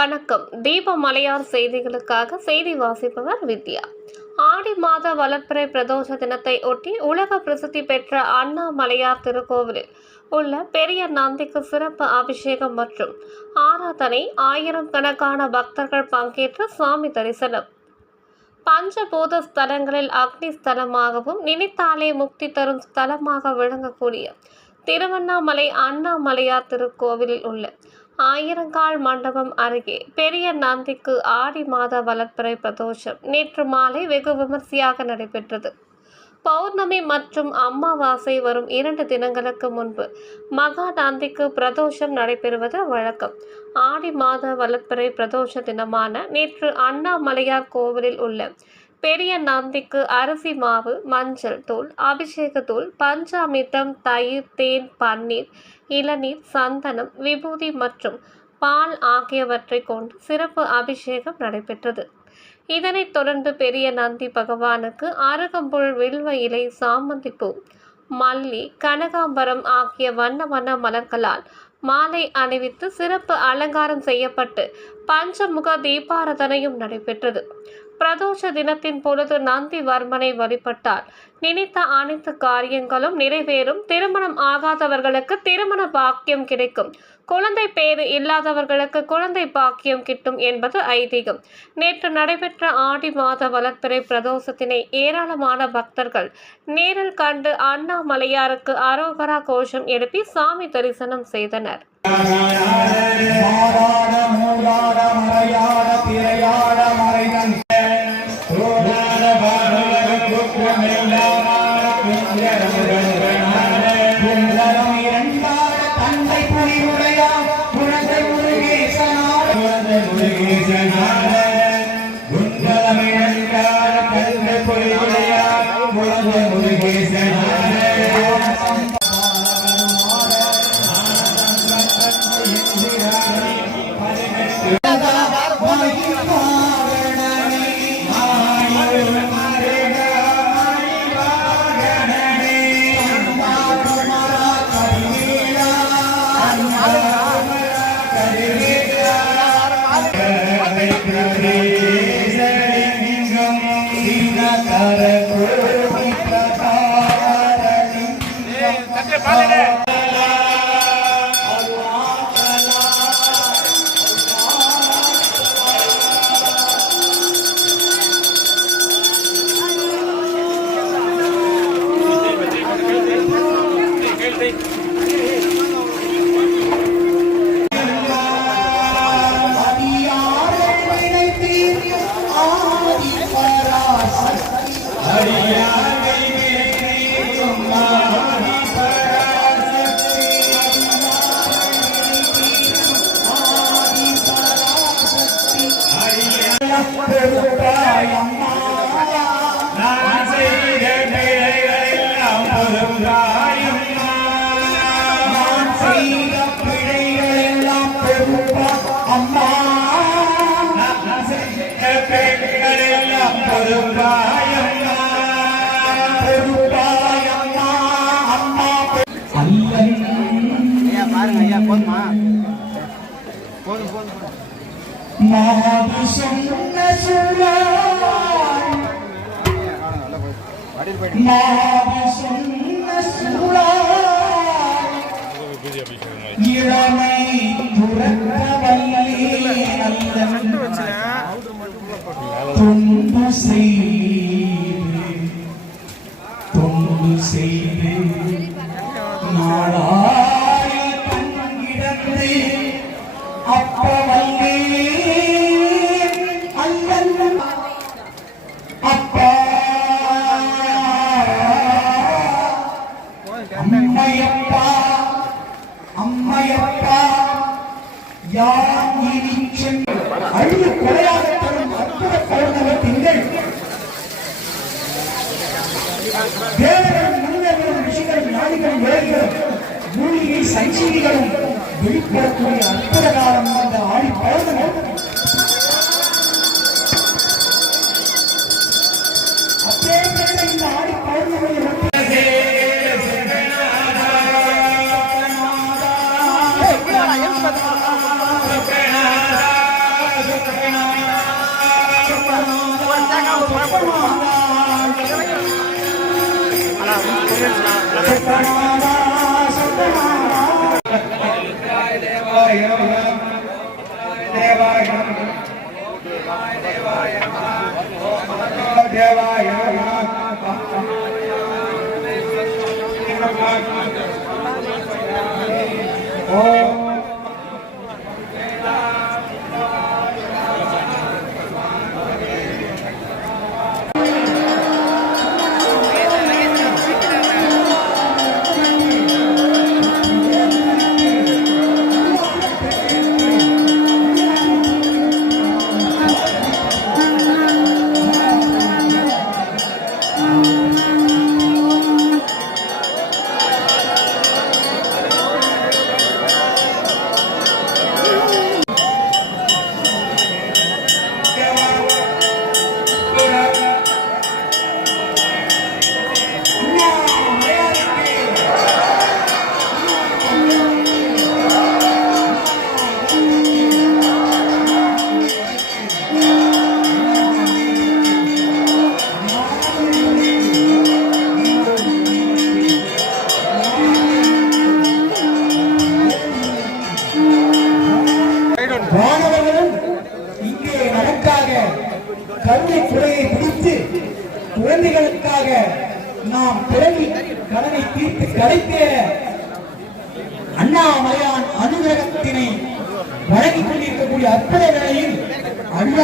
வணக்கம். தீப மலையார் செய்திகளுக்காக செய்தி வாசிப்பவர் வித்யா. ஆடி மாத வளர்பிறை பிரதோஷ தினத்தை ஒட்டி உலக பிரசித்தி பெற்ற அண்ணாமலையார் திருக்கோவிலில் உள்ள பெரிய நந்திக்கு சிறப்பு அபிஷேகம் மற்றும் ஆராதனை. ஆயிரக்கணக்கான பக்தர்கள் பங்கேற்ற சுவாமி தரிசனம். பஞ்சபூத ஸ்தலங்களில் அக்னி ஸ்தலமாகவும் நினைத்தாலே முக்தி தரும் ஸ்தலமாக விளங்கக்கூடிய திருவண்ணாமலை அண்ணாமலையார் திருக்கோவிலில் உள்ள ஆயிரங்கால் மண்டபம் அருகே பெரிய நந்திக்கு ஆடி மாத வளர்பிறை பிரதோஷம் நேற்று மாலை வெகு விமர்சையாக நடைபெற்றது. பௌர்ணமி மற்றும் அமாவாசை வரும் 2 தினங்களுக்கு முன்பு மகா நந்திக்கு பிரதோஷம் நடைபெறுவது வழக்கம். ஆடி மாத வளர்பிறை பிரதோஷ தினமான நேற்று அண்ணாமலையார் கோவிலில் உள்ள பெரிய நந்திக்கு அரிசி மாவு, மஞ்சள் தூள், அபிஷேக தூள், பஞ்சாமிர்தம், தயிர், தேன், பன்னீர், இளநீர், சந்தனம், விபூதி மற்றும் பால் ஆகியவற்றை கொண்டு சிறப்பு அபிஷேகம் நடைபெற்றது. இதனைத் தொடர்ந்து பெரிய நந்தி பகவானுக்கு அருகம்புல், வில்வ இலை, சாமந்திப்பூ, மல்லி, கனகாம்பரம் ஆகிய வண்ண வண்ண மலர்களால் மாலை அணிவித்து சிறப்பு அலங்காரம் செய்யப்பட்டு பஞ்சமுக தீபாராதனையும் நடைபெற்றது. பிரதோஷ தினத்தின் பொழுது நந்தி வர்மனை வழிபட்டால் நினைத்த அனைத்து காரியங்களும் நிறைவேறும். திருமணம் ஆகாதவர்களுக்கு திருமண பாக்கியம் கிடைக்கும். குழந்தை பேறு இல்லாதவர்களுக்கு குழந்தை பாக்கியம் கிட்டும் என்பது ஐதீகம். நேற்று நடைபெற்ற ஆடி மாத வளர்பிறை பிரதோஷத்தினை ஏராளமான பக்தர்கள் நேரில் கண்டு அண்ணாமலையாருக்கு அரோகரா கோஷம் எழுப்பி சாமி தரிசனம் செய்தனர். மூலிகை சஞ்சீவிகளும் வெளிப்படக்கூடிய அற்புத காலம் இந்த ஆடி பௌர்ணமி. அப்பேற்பட்ட இந்த ஆடி பௌர்ணமியை சத்தமாமா சத்தமாமா தேவாய தேவாய தேவாய ஓம் மாணவர்களும் இங்கே நமக்காக கருணை குறையை பிடித்து குழந்தைகளுக்காக நாம் பிறவி கடனை தீர்த்து கிடைக்கிற அண்ணாமலையான் அனுகிரகத்தினை வழங்கிக் கொண்டிருக்கக்கூடிய அற்புத வேளையில்